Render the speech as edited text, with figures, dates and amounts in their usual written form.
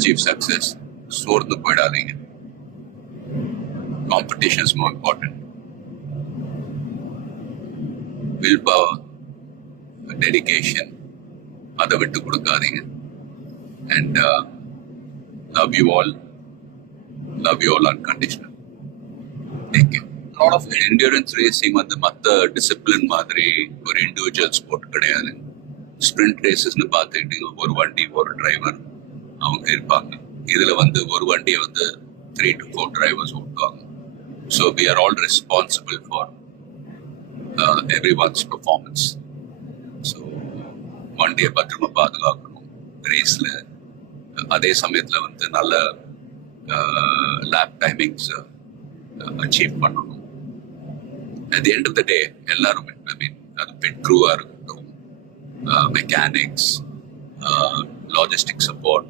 achieve success. சோர்ந்து போயிடாதீங்க. Competition is more important. Willpower, dedication, அதை விட்டு கொடுக்காதீங்க. And love you all unconditional. Take care. lot of endurance racing வந்து மற்ற டிசிப்ளின் மாதிரி ஒரு இண்டிவிஜுவல் ஸ்போர்ட் கிடையாது. ஸ்பிரிண்ட் ரேசஸ்னு பார்த்துக்கிட்டீங்க, ஒரு வண்டி ஒரு டிரைவர் அவங்க இருப்பாங்க. இதுல வந்து ஒரு வண்டியை வந்து 3 to 4 டிரைவர்ஸ் ஓட்டுவாங்க. So we are all responsible for everyone's performance. So வண்டியை பத்திரமா பாதுகாக்கணும் ரேஸ்ல. அதே சமயத்துல வந்து நல்ல லேப் டைமிங்ஸ் அச்சீவ் பண்ணணும். At the end of the day, எல்லாருமே, I mean, அது பெட் க்ரூவா இருக்கட்டும், மெக்கானிக்ஸ், லாஜிஸ்டிக் சப்போர்ட்,